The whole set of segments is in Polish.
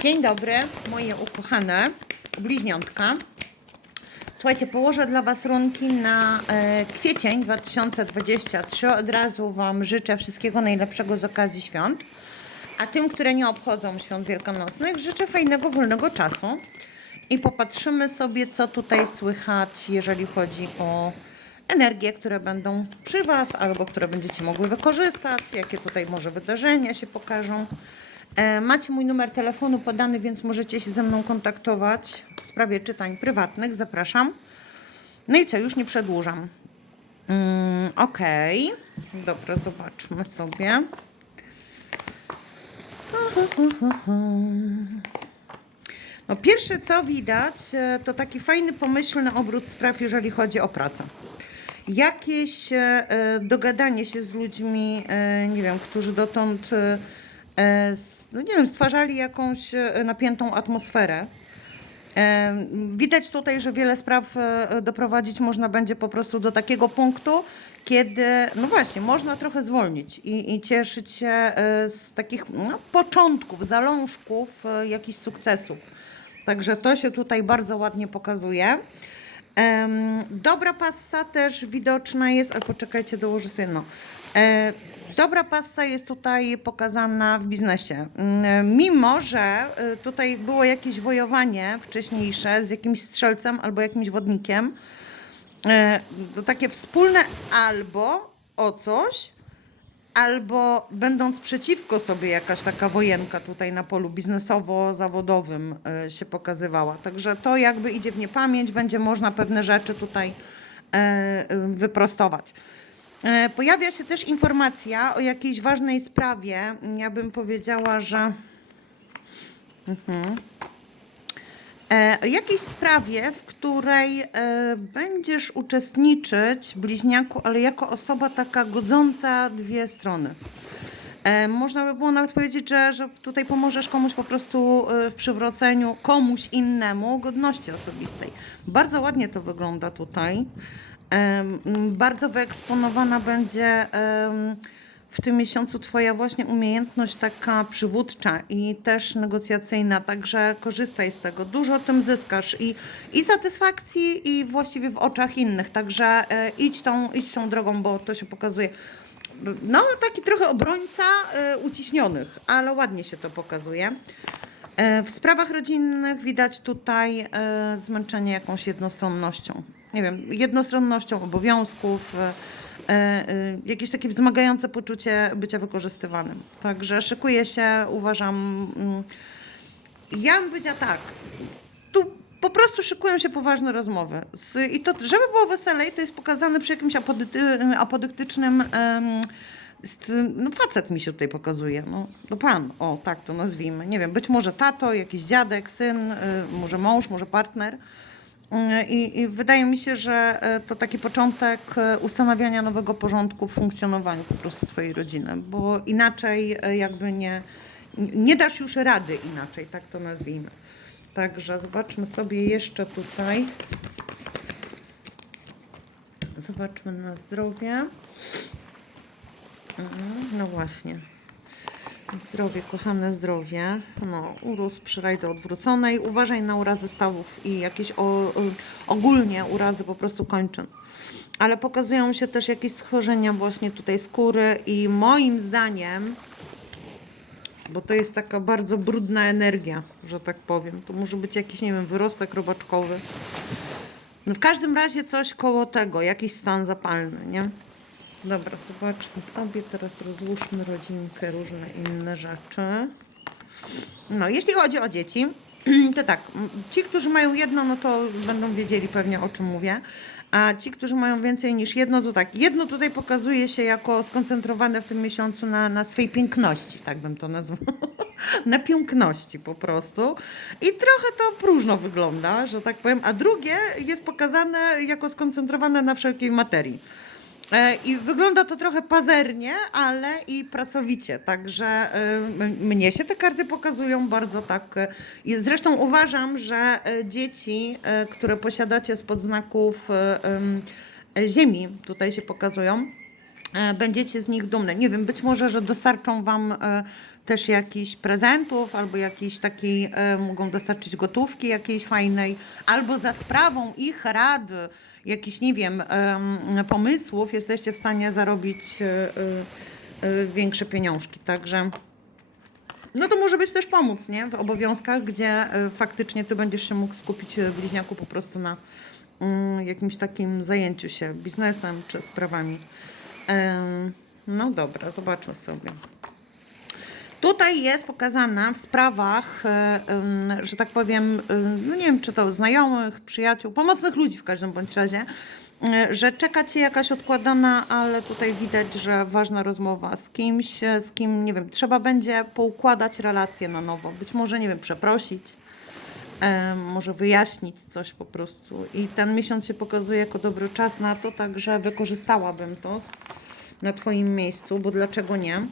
Dzień dobry, moje ukochane bliźniątka. Słuchajcie, położę dla Was runki na e, kwiecień 2023. Od razu Wam życzę wszystkiego najlepszego z okazji świąt. A tym, które nie obchodzą świąt wielkanocnych, życzę fajnego, wolnego czasu. I popatrzymy sobie, co tutaj słychać, jeżeli chodzi o energie, które będą przy Was albo które będziecie mogły wykorzystać, jakie tutaj może wydarzenia się pokażą. E, Macie mój numer telefonu podany, więc możecie się ze mną kontaktować w sprawie czytań prywatnych. Zapraszam. No i co, już nie przedłużam. Mm, Okej, dobra, zobaczmy sobie. No pierwsze co widać, e, to taki fajny, pomyślny obrót spraw, jeżeli chodzi o pracę. Jakieś e, dogadanie się z ludźmi, nie wiem, którzy dotąd, no nie wiem, stwarzali jakąś e, napiętą atmosferę. E, Widać tutaj, że wiele spraw e, doprowadzić można będzie po prostu do takiego punktu, kiedy, no właśnie, można trochę zwolnić i, i cieszyć się e, z takich no, początków, zalążków e, jakichś sukcesów. Także to się tutaj bardzo ładnie pokazuje. Dobra passa też widoczna jest, ale poczekajcie, dołożę sobie no. Dobra passa jest tutaj pokazana w biznesie. Mm, Mimo, że e, tutaj było jakieś wojowanie wcześniejsze z jakimś strzelcem albo jakimś wodnikiem, e, to takie wspólne albo o coś, albo będąc przeciwko sobie jakaś taka wojenka tutaj na polu biznesowo-zawodowym e, się pokazywała. Także to jakby idzie w niepamięć, będzie można pewne rzeczy tutaj wyprostować. E, Pojawia się też informacja o jakiejś ważnej sprawie. Ja bym powiedziała, że e, o jakiejś sprawie, w której e, będziesz uczestniczyć, bliźniaku, ale jako osoba taka godząca dwie strony. Można by było nawet powiedzieć, że, że tutaj pomożesz komuś po prostu w przywróceniu komuś innemu godności osobistej. Bardzo ładnie to wygląda tutaj. Bardzo wyeksponowana będzie w tym miesiącu Twoja właśnie umiejętność taka przywódcza i też negocjacyjna, także korzystaj z tego. Dużo o tym zyskasz i, i satysfakcji, i właściwie w oczach innych. Także e, idź, tą, idź tą drogą, bo to się pokazuje. No, taki trochę obrońca e, uciśnionych, ale ładnie się to pokazuje. E, W sprawach rodzinnych widać tutaj zmęczenie jakąś jednostronnością. Nie wiem, jednostronnością obowiązków, e, e, jakieś takie wzmagające poczucie bycia wykorzystywanym. Także szykuję się, uważam. mm, Ja bym powiedziała tak. Tu po prostu szykują się poważne rozmowy. I to, żeby było weselej, to jest pokazane przy jakimś apodyktycznym. no facet mi się tutaj pokazuje, no, no pan, o tak to nazwijmy. Nie wiem, być może tato, jakiś dziadek, syn, y, może mąż, może partner. Y, I, I wydaje mi się, że y, to taki początek y, ustanawiania nowego porządku w funkcjonowaniu po prostu twojej rodziny, bo inaczej jakby nie, nie dasz już rady inaczej, tak to nazwijmy. Także zobaczmy sobie jeszcze tutaj. Zobaczmy na zdrowie. Mhm, No właśnie. Zdrowie, kochane zdrowie. No, urósł przy rajdze odwróconej. Uważaj na urazy stawów i jakieś o, ogólnie urazy po prostu kończyn. Ale pokazują się też jakieś schorzenia właśnie tutaj skóry i moim zdaniem, bo to jest taka bardzo brudna energia, że tak powiem. To może być jakiś, nie wiem, wyrostek robaczkowy. No w każdym razie coś koło tego, jakiś stan zapalny, nie? Dobra, zobaczmy sobie, teraz rozłóżmy rodzinkę, różne inne rzeczy. No, jeśli chodzi o dzieci, to tak, ci, którzy mają jedno, no to będą wiedzieli pewnie o czym mówię, a ci, którzy mają więcej niż jedno, to tak, jedno tutaj pokazuje się jako skoncentrowane w tym miesiącu na, na swej piękności, tak bym to nazwała, na piękności po prostu i trochę to próżno wygląda, że tak powiem, a drugie jest pokazane jako skoncentrowane na wszelkiej materii. E, I wygląda to trochę pazernie, ale i pracowicie. Także e, mnie się te karty pokazują bardzo tak. e, zresztą uważam, że dzieci, które posiadacie spod znaków em, Ziemi, tutaj się pokazują, będziecie z nich dumne. Nie wiem, być może, że dostarczą Wam też jakichś prezentów, albo jakiejś takiej, mogą dostarczyć gotówki jakiejś fajnej, albo za sprawą ich rad, jakichś, nie wiem, em, pomysłów jesteście w stanie zarobić e, e, e, większe pieniążki. Także no to może być też pomóc, nie? W obowiązkach, gdzie faktycznie ty będziesz się mógł skupić e, bliźniaku po prostu na mm, jakimś takim zajęciu się biznesem czy sprawami. No dobra, zobaczmy sobie. Tutaj jest pokazana w sprawach, e, że tak powiem, e, no nie wiem, czy to znajomych, przyjaciół, pomocnych ludzi w każdym bądź razie, e, że czeka cię jakaś odkładana, ale tutaj widać, że ważna rozmowa z kimś, z kim, nie wiem, trzeba będzie poukładać relacje na nowo. Być może, nie wiem, przeprosić, może wyjaśnić coś po prostu. I ten miesiąc się pokazuje jako dobry czas na to, także wykorzystałabym to na Twoim miejscu, bo dlaczego nie?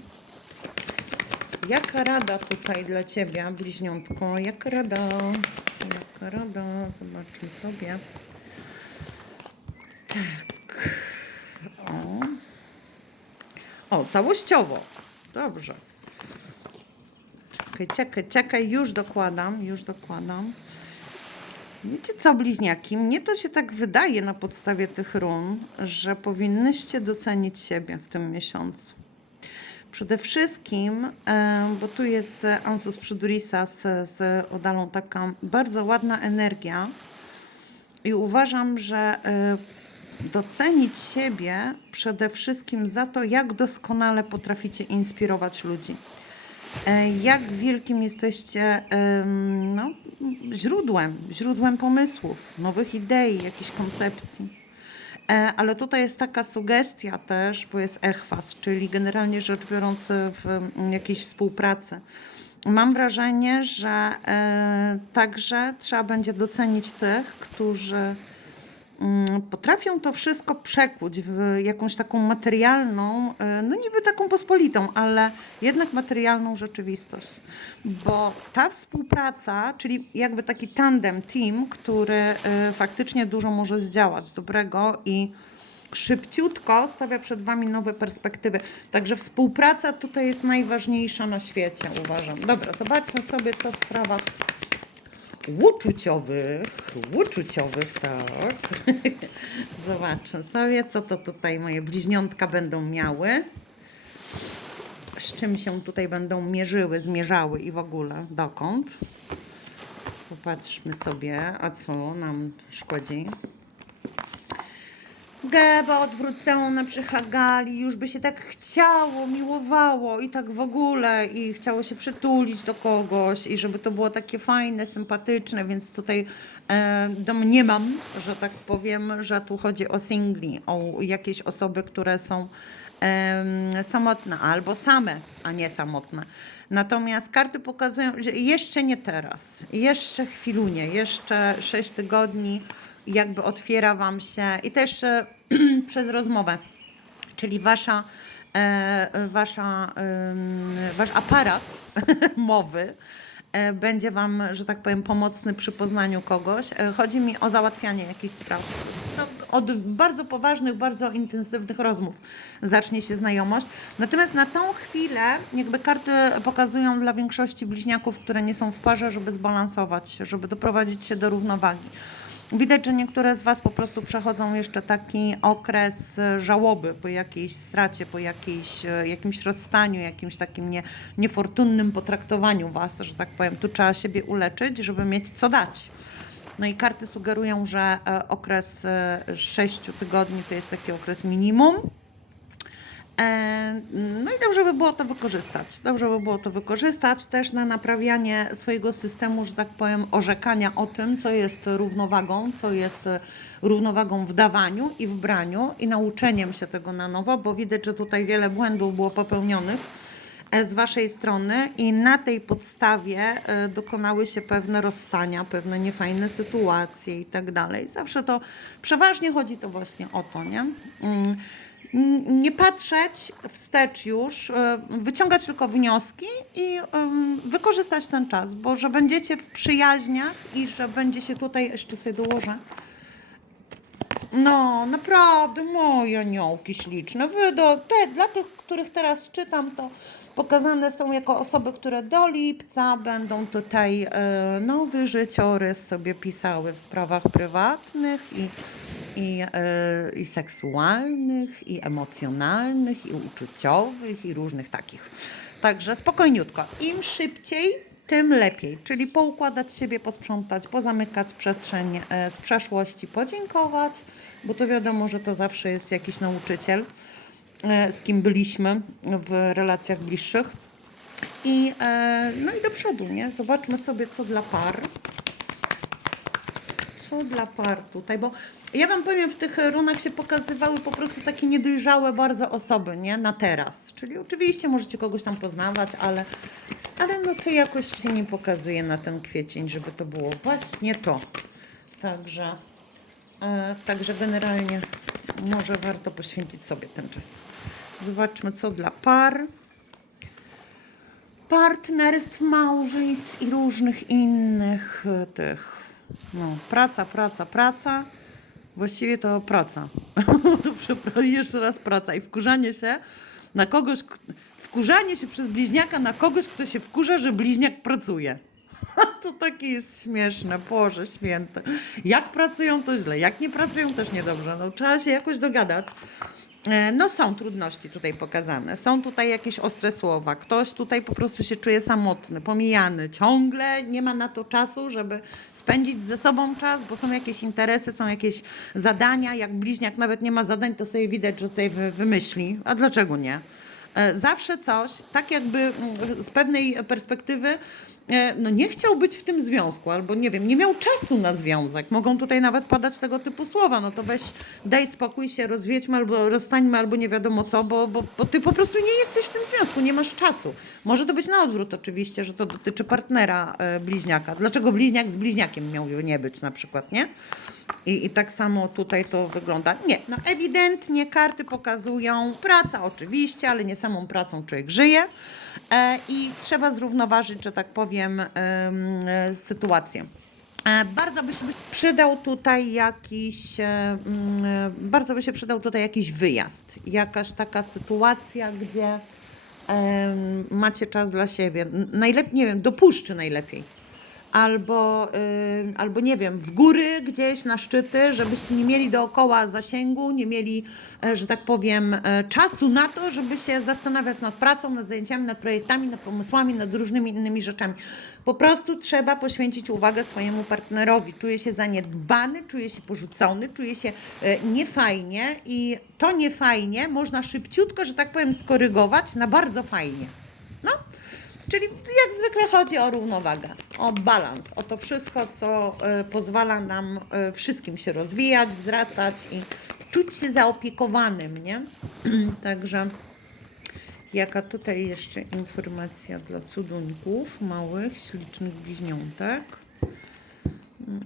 Jaka rada tutaj dla Ciebie, bliźniątko? Jaka rada? Jaka rada? Zobaczmy sobie. Tak. O. O, całościowo. Dobrze. Czekaj, czekaj, czekaj, już dokładam, już dokładam. Wiecie co, bliźniaki? Mnie to się tak wydaje na podstawie tych run, że powinnyście docenić siebie w tym miesiącu. Przede wszystkim, e, bo tu jest Ansus Przydurisa z, z Odalą taka bardzo ładna energia i uważam, że e, docenić siebie przede wszystkim za to, jak doskonale potraficie inspirować ludzi. E, Jak wielkim jesteście no, źródłem, źródłem pomysłów, nowych idei, jakichś koncepcji. E, Ale tutaj jest taka sugestia też, bo jest echwas, czyli generalnie rzecz biorąc w mm, jakiejś współpracy. Mam wrażenie, że e, także trzeba będzie docenić tych, którzy potrafią to wszystko przekuć w jakąś taką materialną, e, no niby taką pospolitą, ale jednak materialną rzeczywistość. Bo ta współpraca, czyli jakby taki tandem, team, który e, faktycznie dużo może zdziałać dobrego i szybciutko stawia przed Wami nowe perspektywy. Także współpraca tutaj jest najważniejsza na świecie, uważam. Dobra, zobaczmy sobie, co w sprawach uczuciowych, uczuciowych, tak. Zobaczmy sobie, co to tutaj moje bliźniątka będą miały. Z czym się tutaj będą mierzyły, zmierzały i w ogóle dokąd. Popatrzmy sobie, a co nam szkodzi. Gęba odwrócona przy Hagali, już by się tak chciało, miłowało i tak w ogóle i chciało się przytulić do kogoś i żeby to było takie fajne, sympatyczne, więc tutaj e, domniemam, że tak powiem, że tu chodzi o singli, o jakieś osoby, które są em, samotne albo same, a nie samotne. Natomiast karty pokazują, że jeszcze nie teraz, jeszcze chwilunie, jeszcze 6 tygodni jakby otwiera Wam się i też e, przez rozmowę, czyli Wasza, e, wasza, Wasz aparat mowy e, będzie Wam, że tak powiem, pomocny przy poznaniu kogoś. Chodzi mi o załatwianie jakichś spraw. No, od bardzo poważnych, bardzo intensywnych rozmów zacznie się znajomość. Natomiast na tą chwilę jakby karty pokazują dla większości bliźniaków, które nie są w parze, żeby zbalansować, żeby doprowadzić się do równowagi. Widać, że niektóre z Was po prostu przechodzą jeszcze taki okres e, żałoby po jakiejś stracie, po jakiejś, e, jakimś rozstaniu, jakimś takim nie, niefortunnym potraktowaniu Was, że tak powiem. Tu trzeba siebie uleczyć, żeby mieć co dać. No i karty sugerują, że e, okres 6 tygodni to jest taki okres minimum. E, No i dobrze by było to wykorzystać. Dobrze by było to wykorzystać też na naprawianie swojego systemu, że tak powiem, orzekania o tym, co jest równowagą, co jest równowagą w dawaniu i w braniu i nauczeniem się tego na nowo, bo widać, że tutaj wiele błędów było popełnionych e, z Waszej strony i na tej podstawie e, dokonały się pewne rozstania, pewne niefajne sytuacje i tak dalej. Zawsze to, przeważnie chodzi to właśnie o to, nie? Nie patrzeć wstecz już, e, wyciągać tylko wnioski i wykorzystać ten czas, bo że będziecie w przyjaźniach i że będzie się tutaj, jeszcze sobie dołożę, no, naprawdę, moje aniołki śliczne. Wy do, te, dla tych, których teraz czytam, to Pokazane są jako osoby, które do lipca będą tutaj e, nowy życiorys sobie pisały w sprawach prywatnych i, i, e, i seksualnych, i emocjonalnych, i uczuciowych, i różnych takich. Także spokojniutko. Im szybciej, tym lepiej. Czyli poukładać siebie, posprzątać, pozamykać przestrzeń e, z przeszłości, podziękować, bo to wiadomo, że to zawsze jest jakiś nauczyciel, e, z kim byliśmy w relacjach bliższych. I, no i do przodu, nie? Zobaczmy sobie, co dla par. Co dla par tutaj, bo ja wam powiem, w tych runach się pokazywały po prostu takie niedojrzałe bardzo osoby, nie? Na teraz. Czyli oczywiście możecie kogoś tam poznawać, ale, ale no to jakoś się nie pokazuje na ten kwiecień, żeby to było właśnie to. Także, e, także generalnie może warto poświęcić sobie ten czas. Zobaczmy, co dla par partnerstw, małżeństw i różnych innych e, tych. No, praca, praca, praca. Właściwie to praca. Jeszcze raz praca i wkurzanie się na kogoś, wkurzanie się przez bliźniaka na kogoś, kto się wkurza, że bliźniak pracuje. To takie jest śmieszne, Boże święte. Jak pracują, to źle. Jak nie pracują, też niedobrze. No, trzeba się jakoś dogadać. E, No są trudności tutaj pokazane, są tutaj jakieś ostre słowa, ktoś tutaj po prostu się czuje samotny, pomijany, ciągle nie ma na to czasu, żeby spędzić ze sobą czas, bo są jakieś interesy, są jakieś zadania, jak bliźniak nawet nie ma zadań, to sobie widać, że tutaj wy- wymyśli, a dlaczego nie? E, Zawsze coś, tak jakby mm, z pewnej perspektywy, e, no nie chciał być w tym związku, albo nie wiem, nie miał czasu na związek. Mogą tutaj nawet padać tego typu słowa, no to weź, daj spokój się, rozwiedźmy albo rozstańmy, albo nie wiadomo co, bo, bo, bo ty po prostu nie jesteś w tym związku, nie masz czasu. Może to być na odwrót oczywiście, że to dotyczy partnera e, bliźniaka. Dlaczego bliźniak z bliźniakiem miałby nie być na przykład, nie? I, I tak samo tutaj to wygląda. Nie, no ewidentnie karty pokazują praca oczywiście, ale nie samą pracą człowiek żyje e, i trzeba zrównoważyć, że tak powiem, em, e, sytuację. E, Bardzo by się przydał tutaj jakiś, e, mm, e, bardzo by się przydał tutaj jakiś wyjazd, jakaś taka sytuacja, gdzie macie czas dla siebie. Najlepiej, nie wiem, do puszczy najlepiej albo, y, albo nie wiem, w góry gdzieś na szczyty, żebyście nie mieli dookoła zasięgu, nie mieli, e, że tak powiem, e, czasu na to, żeby się zastanawiać nad pracą, nad zajęciami, nad projektami, nad pomysłami, nad różnymi innymi rzeczami. Po prostu trzeba poświęcić uwagę swojemu partnerowi. Czuje się zaniedbany, czuje się porzucony, czuje się e, niefajnie i to niefajnie można szybciutko, że tak powiem, skorygować na bardzo fajnie. Czyli jak zwykle chodzi o równowagę, o balans, o to wszystko, co e, pozwala nam e, wszystkim się rozwijać, wzrastać i czuć się zaopiekowanym, nie? Także jaka tutaj jeszcze informacja dla cuduńków, małych, ślicznych bliźniątek. Mm.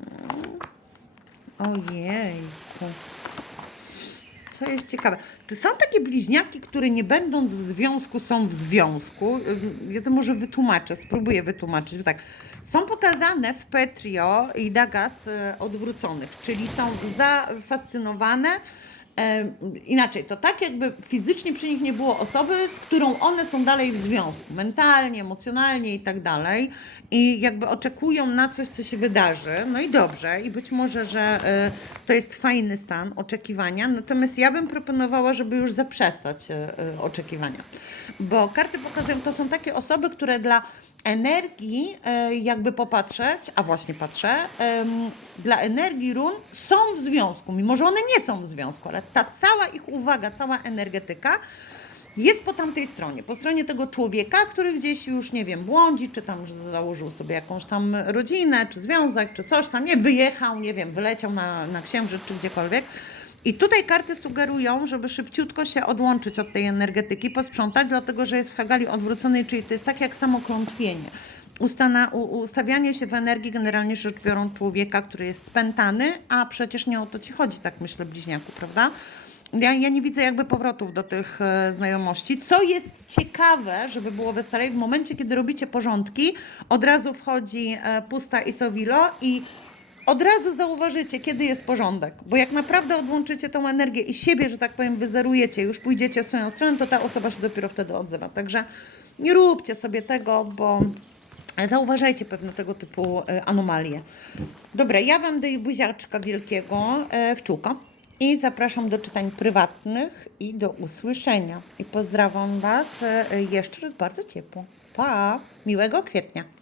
Ojejku. Co jest ciekawe, czy są takie bliźniaki, które nie będąc w związku są w związku? Ja to może wytłumaczę, spróbuję wytłumaczyć. Tak, są pokazane w Petrio i Dagas e, odwróconych, czyli są zafascynowane. Inaczej, to tak jakby fizycznie przy nich nie było osoby, z którą one są dalej w związku, mentalnie, emocjonalnie i tak dalej. I jakby oczekują na coś, co się wydarzy. No i dobrze, i być może, że e, to jest fajny stan oczekiwania. Natomiast ja bym proponowała, żeby już zaprzestać e, oczekiwania. Bo karty pokazują, to są takie osoby, które dla energii, e, jakby popatrzeć, a właśnie patrzę, dla energii run są w związku, mimo że one nie są w związku, ale ta cała ich uwaga, cała energetyka jest po tamtej stronie, po stronie tego człowieka, który gdzieś już, nie wiem, błądzi, czy tam założył sobie jakąś tam rodzinę, czy związek, czy coś tam, nie, wyjechał, nie wiem, wyleciał na, na księżyc, czy gdziekolwiek. I tutaj karty sugerują, żeby szybciutko się odłączyć od tej energetyki, posprzątać, dlatego że jest w Hagali odwróconej, czyli to jest tak jak samo klątwienie. Ustawianie się w energii generalnie rzecz biorąc człowieka, który jest spętany, a przecież nie o to ci chodzi, tak myślę, bliźniaku, prawda? Ja, ja nie widzę jakby powrotów do tych e, znajomości. Co jest ciekawe, żeby było weselej, w momencie, kiedy robicie porządki, od razu wchodzi e, pusta Isowilo i od razu zauważycie, kiedy jest porządek. Bo jak naprawdę odłączycie tą energię i siebie, że tak powiem, wyzerujecie, już pójdziecie w swoją stronę, to ta osoba się dopiero wtedy odzywa. Także nie róbcie sobie tego, bo zauważajcie pewne tego typu e, anomalie. Dobra, ja Wam daję buziaczka wielkiego e, w czółko i zapraszam do czytań prywatnych i do usłyszenia. I pozdrawiam Was e, jeszcze raz bardzo ciepło. Pa! Miłego kwietnia.